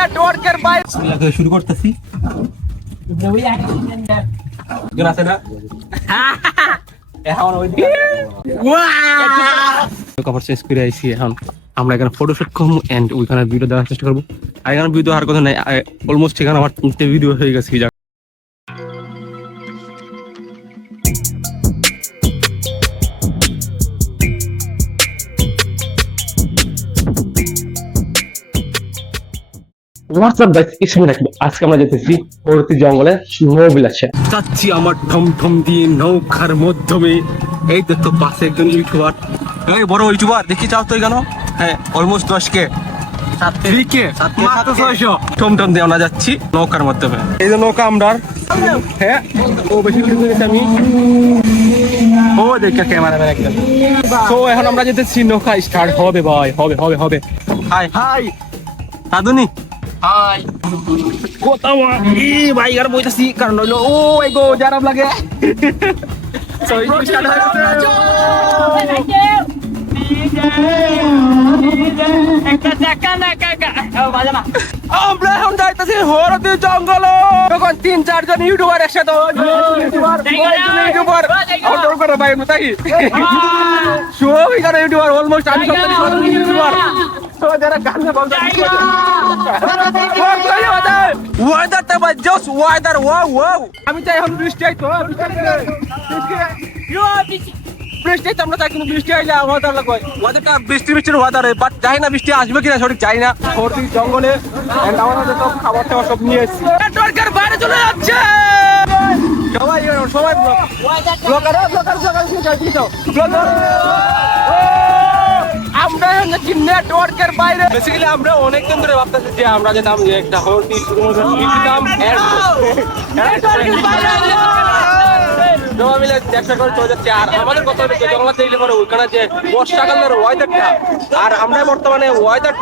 নেটওয়ার্কের বাইরে শুরু করতেছি। কভার চেঞ্জ করে আইছি, এখন আমরা এখানে ফটোশুট করবো এন্ড ওইখানে ভিডিও দেওয়ার চেষ্টা করবো। আর এখানে ভিডিও আর কথা নাই, অলমোস্ট এখানে আমার 3টে ভিডিও হয়ে গেছে। হোয়াটসঅ্যাপ গাইস, এর সঙ্গে রাখবো আজকে আমরা যেতেছি পরবর্তী জঙ্গলে নৌবিলাসে যাচ্ছি আমার ঠমঠম দিয়ে নৌকার মাধ্যমে। এই দেখতো পাশে একজন ইউটিউবার, এই বড় ইউটিউবার দেখি চাও তো এখানে, হ্যাঁ অলমোস্ট 10K 7K মাত্র 600 ঠমঠম দিয়ে আমরা যাচ্ছি নৌকার মাধ্যমে। এই যে নৌকা আমরা, হ্যাঁ ও বেশি কিছু দিয়েছি আমি, ও দেখে ক্যামেরাম্যান একদম। তো এখন আমরা যেতেছি, নৌকা স্টার্ট হবে ভাই, হবে হবে হবে। হাই হাই সাধুনি, হাই কোথাও ভাই আর বইতাছি, কারণ হইলো ও এই গো জারাম লাগে। আমরা এখন যাইতেছি হরতি জঙ্গল, তখন 3-4 জন ইউটিউবার একসাথে ইউটিউবার ভাই তাই সব এখানে ইউটিউবার, অলমোস্ট আমি ইউটিউবার। আমি চাই এখন বৃষ্টি আইতো, বৃষ্টি আমরা চাই, কিন্তু বৃষ্টি আইলে ওয়াদার লাগবে, ওয়াদারটা বৃষ্টি বৃষ্টির ওয়াদার, বাট জানি না বৃষ্টি আসবে কিনা সঠিক জানি না। ভর্তি জঙ্গলে আমাদের সব খাবার টাবার সব নিয়ে এসেছি, নেটওয়ার্কের বাইরে চলে যাচ্ছে সবাই সবাই আমরা নেটওয়ার্কের বাইরে। বেসিক্যালি আমরা অনেকদিন ধরে ভাবতেছি যে আমরা যেতাম যে একটা হর্তি শুরু দিতাম, মিলে চেষ্টা করে চলে যাচ্ছে। আর আমাদের কথা হচ্ছে জঙ্গলা দেখলে পরে ওইখানে যে বর্ষাকালের ওয়েদারটা, আর আমরা বর্তমানে ওয়েদার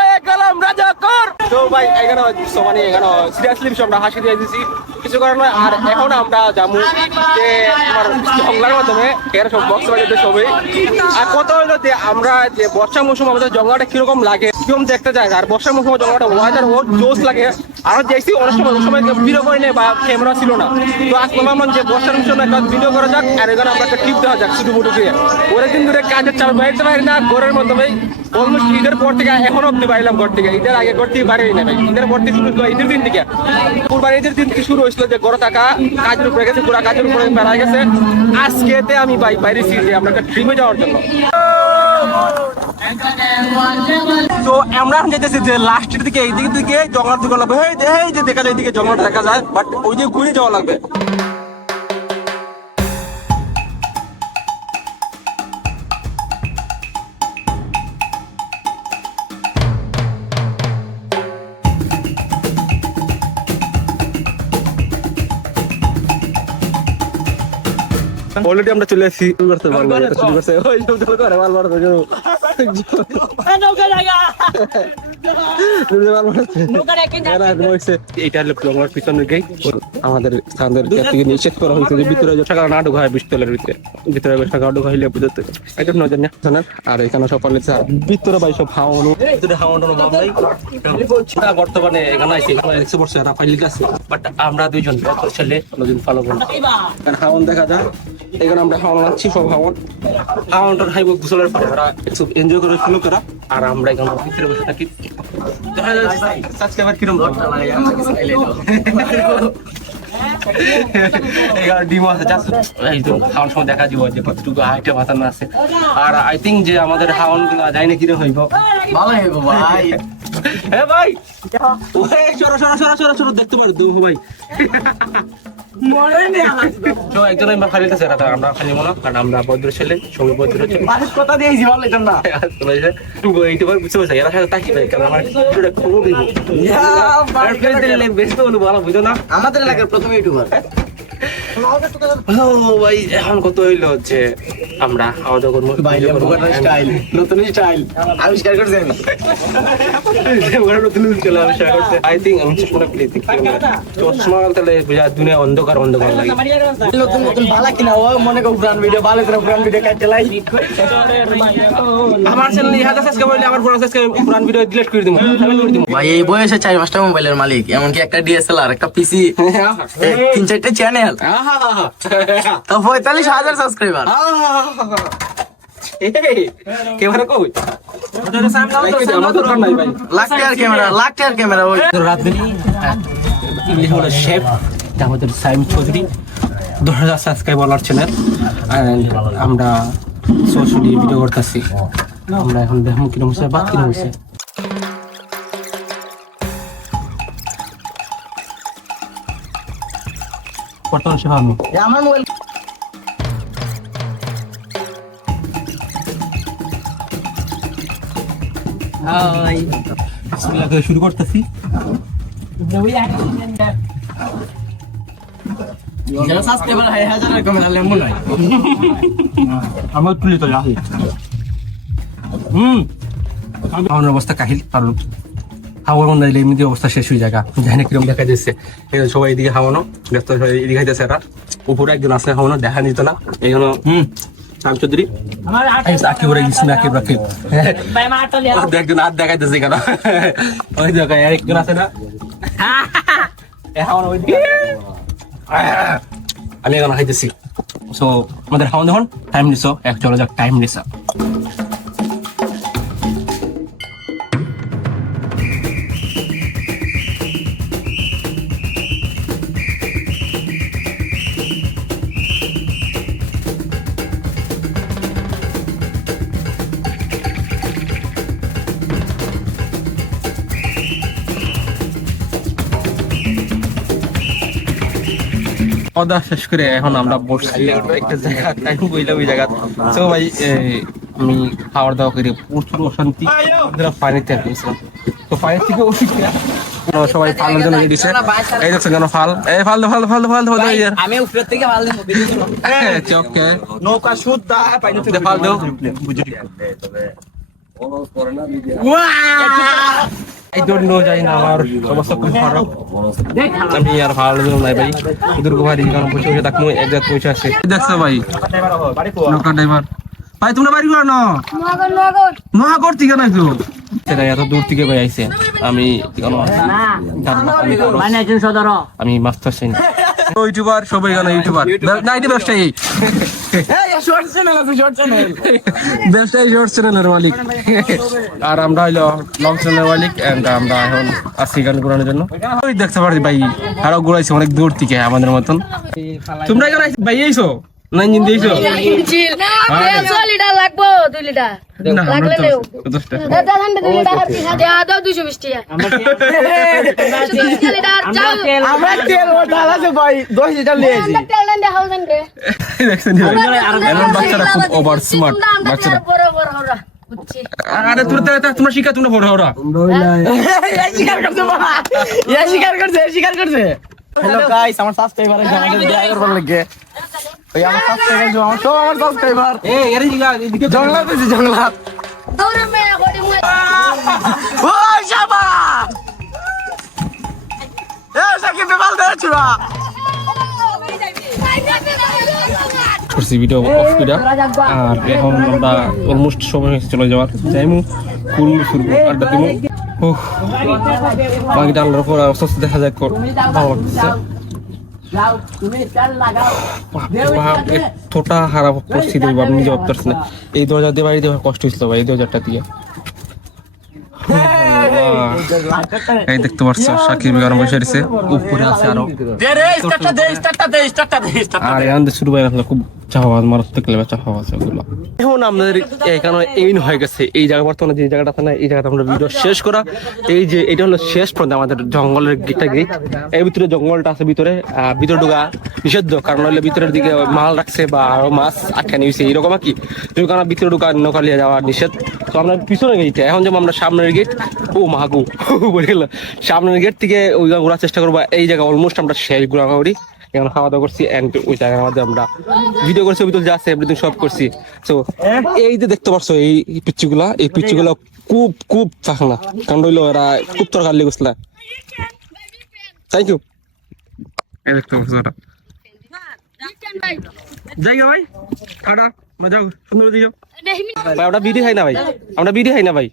আর গেলাম রাজাকর। তো ভাই এখানে মানে এখানে সিরিয়াসলি আমরা হাসি দিয়ে দিচ্ছি, কিছু করার নয়। আর এখন আমরা যাবো যে আমার জঙ্গলার মাধ্যমে এখানে সব বক্স বাজাতে সবই। আর কত হইলো যে আমরা যে বর্ষা মৌসুম আমাদের জঙ্গলাটা কিরকম লাগে, কিরকম দেখতে যায়। আর বর্ষা মৌসুমে জঙ্গলাটা ওয়েদার ও জোস লাগে। আর দেখছি অনেক সময় ভিডিও করে নেই বা ক্যামেরা ছিল না, তো আজকে ভাবলাম যে বর্ষার মৌসুমে একটা ভিডিও করা যাক, আর এখানে আমরা একটা টিপ দেওয়া যাক শুধু মুটু দিয়ে। অনেকদিন ধরে কাজের চাপ বাইরে পারি না, ঘরের মাধ্যমে অলমোস্ট ঈদের পর থেকে এখন অব্দি বাইলাম ঘর থেকে, ঈদের আগে ঘর থেকে বাইরে না ভাই। ঈদের পর থেকে শুরু ঈদের দিন থেকে, কুরবানি ঈদের দিন থেকে শুরু হয়েছিল যে ঘরে থাকা, কাজের উপরে গেছে, পুরা কাজের উপরে বেড়ায় গেছে। আজকেতে আমি বাইরেছি যে আমরা একটা ট্রিপে যাওয়ার জন্য। তো আমরা যেতেছি যে লাস্টের দিকে, এই দিক থেকে জঙ্গল ঢুকা লাগবে, এই যে দেখা যায় এইদিকে জঙ্গলটা দেখা যায়, বাট ওই দিকে ঘুরে যাওয়া লাগবে। অলরেডি আমরা চলে আসছি, আমাদের নিষেধ করা হয়েছে যে ভিতরে না ঢোকা হয় বৃষ্টিলের ভিতরে, ভিতরে ঢোকা হইলে বুঝতে জানেন। আর এখানে সব ভিতরে ভাই সব হাওয়ানো বর্তমানে এখানে পড়ছে বাট আমরা দুইজন ছেলে ফলো করি, হাওয়ান দেখা যায়। এখানে আমরা হাওয়ান আনছি, সব হাওয়ানটা খাইব গোসলের পরে ওরা একটু এনজয় করে ফলো করা। আর আমরা এখানে ভিতরে বসে থাকি। সাবস্ক্রাইবার কিরকম খাওয়ার সময় দেখা দিব যে কতটুকু হাইটে বাতানো আছে। আর আই থিঙ্ক যে আমাদের হাওয়ান গুলো যাই না কিরকম হইব, ভালো হইব ভাই। হ্যাঁ ভাই সরো দেখতে পারো দুঃখ ভাই। একজন আমরা খালি মনে, কারণ আমরা বৈদ্য ছেলে, সবাই বৈদ্য ছেলে কথা দিয়েছি না এইবার বুঝতে পারছি এরা সাথে তাকি ভাই, কারণ আমার বেশি ভালো বুঝো না, আমাদের এলাকার প্রথম ইউটিউবার। ভাই এখন কত হইলো হচ্ছে আমরা খাওয়া দাওয়া করবো নতুন স্টাইল আবিষ্কার করছি আমি। আই থিঙ্ক আমি চশমা প্লে চশমা তাহলে দুনিয়া অন্ধকার অন্ধকার লাগে। নতুন নতুন ভালো কিনা ও মনে করো পুরান ভিডিও ভালো করে পুরান ভিডিও কাটতে লাই। আমার চ্যানেল ইহাদা সাবস্ক্রাইব করলে আমার পুরান ভিডিও ডিলিট করে দিবো ভাই এই বয়সে 4-5টা মোবাইলের মালিক, এমনকি একটা ডিএসএলআর, একটা পিসি, 3-4টা চ্যানেল, তো 45,000 সাবস্ক্রাইবার। ক্যামেরা কই আমার দরকার নাই ভাই, লাখ টাকার ক্যামেরা ওই রাত দিন ইংলিশ হলো শেফ আমাদের সাইম চৌধুরী 2000 সাবস্ক্রাইবার চ্যানেল। আমরা সোশ্যালি ভিডিও করতেছি। আমরা এখন দেখবো কিরকম হচ্ছে বা কিরকম হচ্ছে। বর্তমান সে ভাবো আমার মোবাইল শুরু করতেছি। যারা সাবস্ক্রাইবার 1000 ক্যামেরা লেমন নাই আমার তুলে তো রাখি আমার অবস্থা কাহিল, কারণ হাওয়ার মধ্যে এমনি অবস্থা শেষ হয়ে জায়গা জানি কিরকম দেখা যাচ্ছে। সবাই এদিকে হাওয়ানো ব্যস্ত, এদিকে খাইতেছে এরা, উপরে একজন আছে হাওয়ানো দেখা নিত না। এই হলো সাইম চৌধুরী, আকিব ইসমি আকিব রাকিব একজন হাত দেখাইতেছে কেন ওই জায়গায় আরেকজন আছে না হাওয়ানো ওইদিকে। আমি এখন খাইতেছি। সো আমাদের খাওয়া দেখুন টাইম নিছো এক চলে যাক টাইম নিছো। খাওয়া শেষ করে এখন আমরা বসছি একটা জায়গা টাইম বইলাম ওই জায়গা। তো ভাই আমি খাওয়ার দাওয়া করে প্রচুর অশান্তি পানিতে গেছিলাম। তো পানি থেকে সবাই ফালের জন্য দিচ্ছে। এই দেখছেন কেন ফাল, এই ফাল ফাল ফাল ফাল ফাল আমি উপর থেকে ফাল দেব ওকে নৌকা সুদ্ধা পানিতে ফাল দাও। এই জন্য যাই না, আমার অবস্থা খুব খারাপ। আমি আর ভালো নাই ভাই, দুর্গ ভাই কারণ বসে বসে থাকবো এক জায়গায় পয়সা আছে। দেখছো ভাই নৌকা ড্রাইভার ভাই, তোমরা বাড়ি করো না নোয়াগড় থেকে না কেউ সেটা এত দূর থেকে ভাই আইছে। আমি আমি মাস্টার সেন ইউটিউবার, সবাই কেন ইউটিউবার না, এটি ব্যবসায়ী ব্যবসায়ী শর্ট চ্যানেলের মালিক। আর আমরা হইলো লং চ্যানেলের মালিক। আমরা এখন আসছি গান ঘুরানোর জন্য। ওই দেখতে পারি ভাই আরো ঘুরাইছে অনেক দূর থেকে আমাদের মতন। তোমরা কেন ভাই এইছো না ইঞ্জিন দিয়েছো? লাগবো 2 লিটার লাগলে নেও দাদা 2 লিটার দাও 220 টাকা আমরা তেল ওঠাল আছে ভাই 10 লিটার নিয়ে আসি। তেল দেন দেখাও দেন রে দেখছেন বাচ্চারা খুব ওভার স্মার্ট বাচ্চারা। বুঝছি আরে তোমরা শিখা, তোমরা বড় ওরা স্বীকার করছে। হ্যালো গাইস, আমার সাবস্ক্রাইবার আছে, আমাকে দেয়া করবার লাগে। ওই আমার সাবস্ক্রাইবার আমার সব আমার সাবস্ক্রাইবার এর এদিকে জংলা দিছি জংলা। তোর মেয়ে বডি মুই ও শাবা এ সাকিব বেল দেছ না করছি ভিডিও অফ করে। আর এখন আমরা অলমোস্ট সময় হয়েছে চলে যাওয়ার, যাইমু ফুল শুরু আড্ডা দিব। বাকিটা আল্লাহর উপর অবস্থা দেখা যায় ভালো লাগতেছে। এতটা খারাপ পরিস্থিতি আমি নিজে ভাবতে পারছি না। এই 2000 দিয়ে বাড়ি দেওয়ার কষ্ট হয়েছিল ভাই, এই 2000টা দিয়ে। এই দেখতে পাচ্ছ সাকিব গরম বসে রয়েছে, উপরে আছে আরো। আর এখান থেকে শুরু হয়ে গেল খুব চাহাবাজ, মারাত্মক লেভেল চাহাবাজ ওগুলো। এখন আমাদের এখানে এইন হয়ে গেছে এই জায়গা, বর্তমানে যে জায়গাটা আছে না এই জায়গাটা আমরা ভিডিও শেষ করা। এই যে এটা হলো শেষ পর্যন্ত আমাদের জঙ্গলের গেটটা গেট। এর ভিতরে জঙ্গলটা আছে ভিতরে, ভিতরে ঢোকা নিষিদ্ধ, কারণ হলে ভিতরের দিকে মাল রাখছে বা আরো মাছ আটকে নিয়েছে এরকম আর কি। কারণ ভিতরে ঢোকা নৌকা নিয়ে যাওয়া নিষেধ। তো আমরা পিছনে গেটে, এখন যেমন আমরা সামনের গেট ও মাহাগু বলে গেল সামনের গেট থেকে ওই ঘোরার চেষ্টা করবো। এই জায়গা অলমোস্ট আমরা শেষ ঘোরাঘুরি, এখানে খাওয়া দাওয়া করছি এন্ড ওই জায়গার মধ্যে আমরা ভিডিও করছি, ছবি তুলছি, আছে এভরিথিং সব করছি। তো এই যে দেখতে পারছো এই পিচ্চিগুলা, এই পিচ্চিগুলা খুব খুব ফাঁকনা, কারণ হইলো এরা খুব তরকারি লেগেছিল। Thank you. এই দেখতে পাচ্ছ এটা জায়গা ভাই খাটা মজা সুন্দর দিও ভাই। আমরা বিডি খাই না ভাই, আমরা বিডি খাই না ভাই,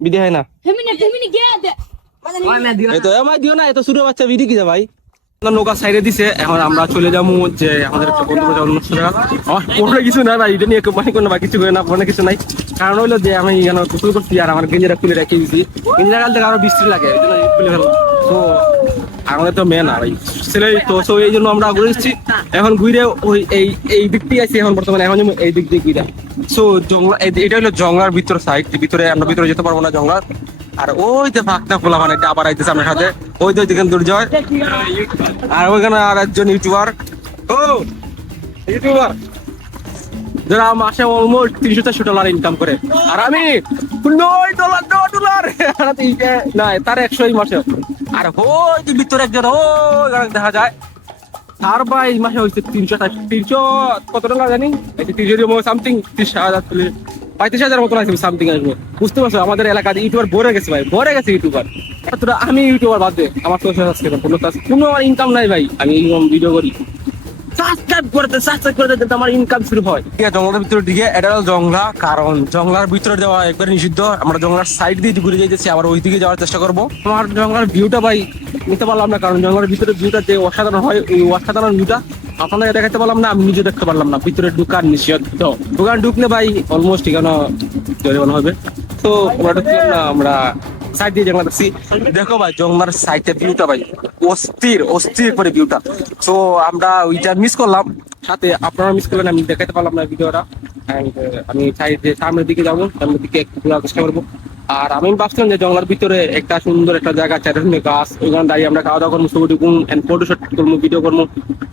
বিডি খাই না। এই তো আমার দিও না, এত ছোট বাচ্চা বিডি কি যা ভাই। নৌকা সাইডে দিছে, এখন আমরা চলে যাবো যে আমাদের একটা বন্ধু অন্য জায়গা। আমার কোনো কিছু নাই ভাই, এটা নিয়ে মানে কোনো বা কিছু করে না, কোনো কিছু নাই। কারণ হইলো যে আমি এখানে গোসল করছি আর আমার গেঞ্জিটা খুলে রেখে দিয়েছি, গেঞ্জিটা কাল থেকে আরো বৃষ্টি লাগে খুলে ফেলো। তো আমাদের তো মেয়ে না ভাই ছেলে, তো সো এই জন্য আমরা ঘুরে এসেছি। এখন ঘুরে ওই এই দিক দিয়ে আছি এখন বর্তমানে, এখন এই দিক দিয়ে ঘুরে। সো জঙ্গল, এটা হলো জঙ্গলার ভিতর সাইড, ভিতরে আমরা ভিতরে যেতে পারবো না জঙ্গলার। আর ওই যে ফাঁকনা খোলা মানে এটা আবার আইতেছে আমার সাথে, ওই তো ওইদিকে দূর যায়। আর ওইখানে আর একজন ইউটিউবার, ও ইউটিউবার যারা মাসে অলমোস্ট $300-400 ইনকাম করে, আর আমি $9 না, তার 100 মাসে। আর ওই যে ভিতরে একজন ওই দেখা যায়, তার ভাই মাসে হয়েছে 300 কত টাকা জানি, 300 সামথিং, 35,000 মতন আছে সামথিং আসবে। বুঝতে পারছো আমাদের এলাকাতে ইউটিউবার ভরে গেছে ভাই, ভরে গেছে ইউটিউবার। আমি ইউটিউবার বাদ দে, আমার তো কোনো আমার ইনকাম নাই ভাই, আমি ভিডিও করি, সাবস্ক্রাইব করে দিতে আমার ইনকাম শুরু হয়। ঠিক আছে, জঙ্গলের ভিতরে দিকে এটা হলো জঙ্গলা, কারণ জঙ্গলার ভিতরে যাওয়া একবারে নিষিদ্ধ। আমরা জঙ্গলার সাইড দিয়ে ঘুরে যেতেছি, আবার ওই দিকে যাওয়ার চেষ্টা করবো। আমার জঙ্গলার ভিউটা ভাই নিতে পারলাম না, কারণ জঙ্গলের ভিতরে ভিউটা যে অসাধারণ হয়, ওই অসাধারণ ভিউটা আপনাদের দেখাতে পারলাম না, আমি নিজে দেখতে পারলাম না। ভিতরে ঢুকার নিষিদ্ধ, দোকান ঢুকলে ভাই অলমোস্ট এখানে জরিমানা হবে। তো আমরা ঢুকলাম না, আমরা সাইড দিয়ে জঙ্গলা দেখছি। দেখো ভাই জঙ্গলার সাইডের ভিউটা ভাই অস্থির করে ভিউটা। তো আমরা ওইটা মিস করলাম, সাথে আপনারা মিস করলেন, আমি দেখাতে পারলাম না ভিডিওটা। আমি সামনের দিকে যাবো, সামনের দিকে একটু ঘোরার চেষ্টা করবো। আর আমি ভাবছিলাম যে জঙ্গলার ভিতরে একটা সুন্দর একটা জায়গা, চারদিকে গাছ, ওইখানে দাঁড়িয়ে আমরা খাওয়া দাওয়া করবো, ছবি টুকু ফটোশুট করবো, ভিডিও করবো,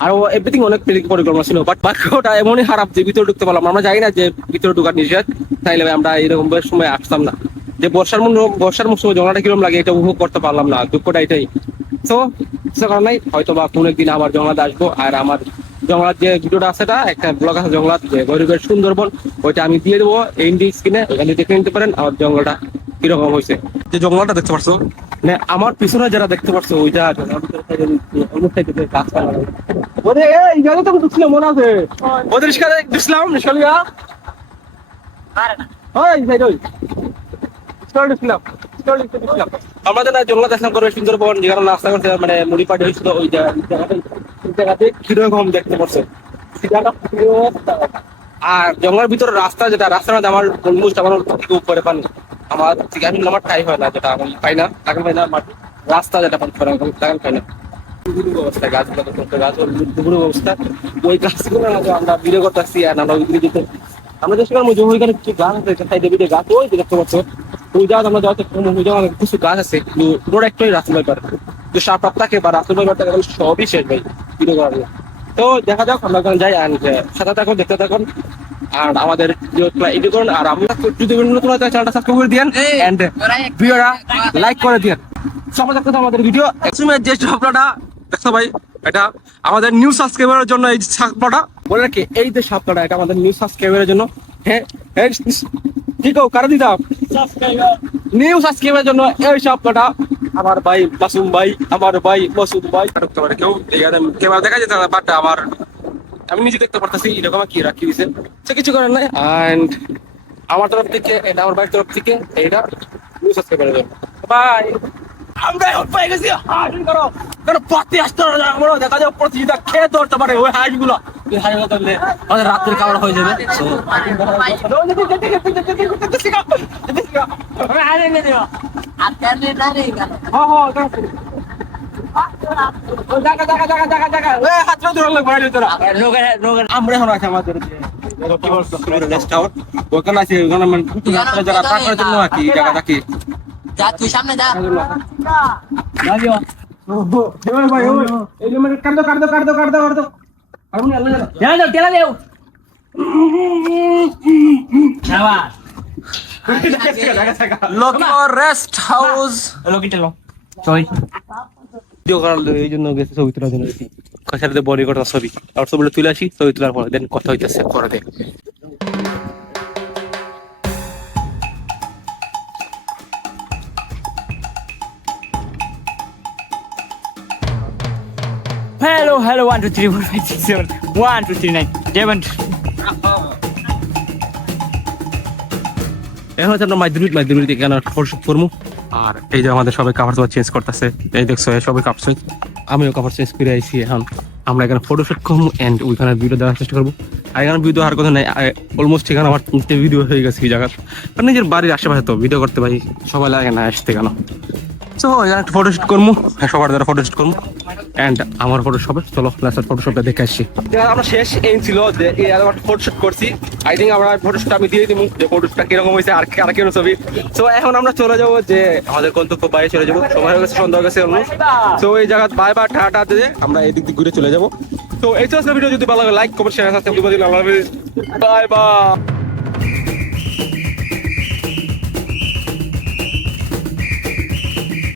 আরো এভরিথিং অনেক পরিকল্পনা ছিল। বাট বাক্যটা এমনই খারাপ যে ভিতরে ঢুকতে পারলাম। আমরা জানি না যে ভিতরে ঢুকার নিষেধ, তাইলে আমরা এরকম সময় আসতাম না। যে বর্ষার মৌসুমে জঙ্গলটা কিরকম লাগে এটা উপভোগ করতে পারলাম না, দুঃখটা এটাই। তো কিছু কারণ নাই, হয়তো বা কোনো একদিন আবার জঙ্গলাতে আসবো। আর আমার জঙ্গলার যে ভিডিওটা আছে, একটা ব্লগ আছে জঙ্গলাত, যে গরিবের সুন্দরবন, ওইটা আমি দিয়ে দেবো এন্ডি স্ক্রিনে, ওখানে দেখে নিতে পারেন আমার জঙ্গলটা কিরকম হয়েছে। যে জঙ্গলটা দেখতে পারছো, মানে আমার পিছনে যারা দেখতে পারছো, ওইটা গাছপালা মনে আছে ওদের ঢুকছিলাম আমাদের জঙ্গল দেখলাম করবে সুন্দরবন, যেখানে নাস্তা করতে মানে মুড়ি পাটি হয়েছিল, ওই জায়গাতে কিরকম দেখতে পাচ্ছে। আর জঙ্গলের ভিতরে রাস্তা, যেটা রাস্তার মধ্যে আমার অলমোস্ট আমার উপরে পান, আমার আমার টাই হয় না, যেটা আমি পাই না, লাগান পাই না, রাস্তা যেটা লাগান পাই না। অবস্থা গাছগুলো অবস্থা, ওই গাছগুলো আমরা ভিডিও করতে আসছি। আর আমরা ওইদিকে যেতে, আমরা যে সেখানে ওইখানে কিছু গাছ আছে, সাইডে বিডে গাছ, ওই দেখতে পাচ্ছ ওই জায়গা আমরা যাওয়াতে কিছু গাছ আছে, রোড একটাই রাস্তা ব্যাপার, যে সাপ থাকে বা রাস্তা ব্যাপার থাকে সবই শেষ ভাই ভিডিও করার। তো দেখা যাক, আমরা ওখানে যাই, আর সাথে থাকুন, দেখতে থাকুন। আর আমাদের এডিট করুন, আর আমরা যদি নতুন চ্যানেলটা সাবস্ক্রাইব করে দিন এন্ড ভিডিওটা লাইক করে দিন। সবাই দেখতে আমাদের ভিডিও। যে সাপলাটা দেখছো ভাই, এটা আমাদের নিউ সাবস্ক্রাইবারের জন্য। এই সাপলাটা বলে রাখি, এই যে সাপলাটা এটা আমাদের নিউ সাবস্ক্রাইবারের জন্য। হ্যাঁ ঠিক হোক, কারো দিতাম নিউ সাবস্ক্রাইবারের জন্য এই সাপলাটা। আমার ভাই মাসুম ভাই, আমার ভাই মাসুম ভাই ঢুকতে পারে কেউ, ক্যামেরা দেখা যেত না, বাট আমার আমি নিজে দেখতে পারতেছি এরকম কি রাখি দিয়েছে, সে কিছু করার নাই। অ্যান্ড আমার তরফ থেকে এটা, আমার ভাইয়ের তরফ থেকে এটা নিউ সাবস্ক্রাইবারের জন্য ভাই। আমরা এখন পাই গেছি হাসি করো, কারণ পথে আসতে আমরা দেখা যাবে প্রতিযোগিতা খেয়ে ধরতে পারে ওই হাঁসগুলো। ওই হাঁসগুলো ধরলে আমাদের রাত্রের খাবার হয়ে যাবে। আমরা এখন আছে আমাদের ওখানে আছে, ওখানে যারা থাকার জন্য আর কি জায়গা থাকি। যা তুই সামনে যা। রেস্ট হাউস এই জন্য গেছে ছবি তোলার জন্য। সাথে বডি করতাম ছবি, আর ছবিটা তুলে আসি, ছবি তোলার পরে দেন কথা হইতেছে পরে দেখ। Hello, 1, 2, 3, 4, 5, 6, 7, 1, 2, 3, 9, 7. এখন হচ্ছে আমরা মাইদুরিতে কেন ফটোশুট করবো। আর এই যে আমাদের সবাই কাপড় চেঞ্জ করতেছে, এই দেখছো সবাই কাপড়, আমিও কাপড় চেঞ্জ করে আইছি। এখন আমরা এখানে ফটোশুট করবো এন্ড ওইখানে ভিডিও দেওয়ার চেষ্টা করবো। আর এখানে ভিডিও হওয়ার কথা নেই, অলমোস্ট এখানে আমার 3টে ভিডিও হয়ে গেছে এই জায়গায়। আর নিজের বাড়ির আশেপাশে তো ভিডিও করতে ভাই সবাই লাগে না আসতে কেন। সো এখানে একটা ফটোশুট করবো, সবার দ্বারা ফটোশুট করবো এন্ড আমার ফটো সবে চলো লাস্ট ফটোশুটটা দেখে আসছি। আমরা শেষ এই ছিল যে ফটোশুট করছি। আই থিঙ্ক আমরা ফটোশুট আমি দিয়ে দিব যে ফটোশুটটা কিরকম হয়েছে আর কিরকম ছবি। সো এখন আমরা চলে যাবো যে আমাদের গন্তব্য বাইরে চলে যাবো, সময় হয়ে গেছে, সন্ধ্যা হয়ে গেছে অলমোস্ট। তো এই জায়গা বাই বাই টাটা দিয়ে আমরা এই দিক দিয়ে ঘুরে চলে যাবো। তো এই ভিডিও যদি ভালো লাগে লাইক কমেন্ট শেয়ার সাবস্ক্রাইব করে দিন। Bye bye.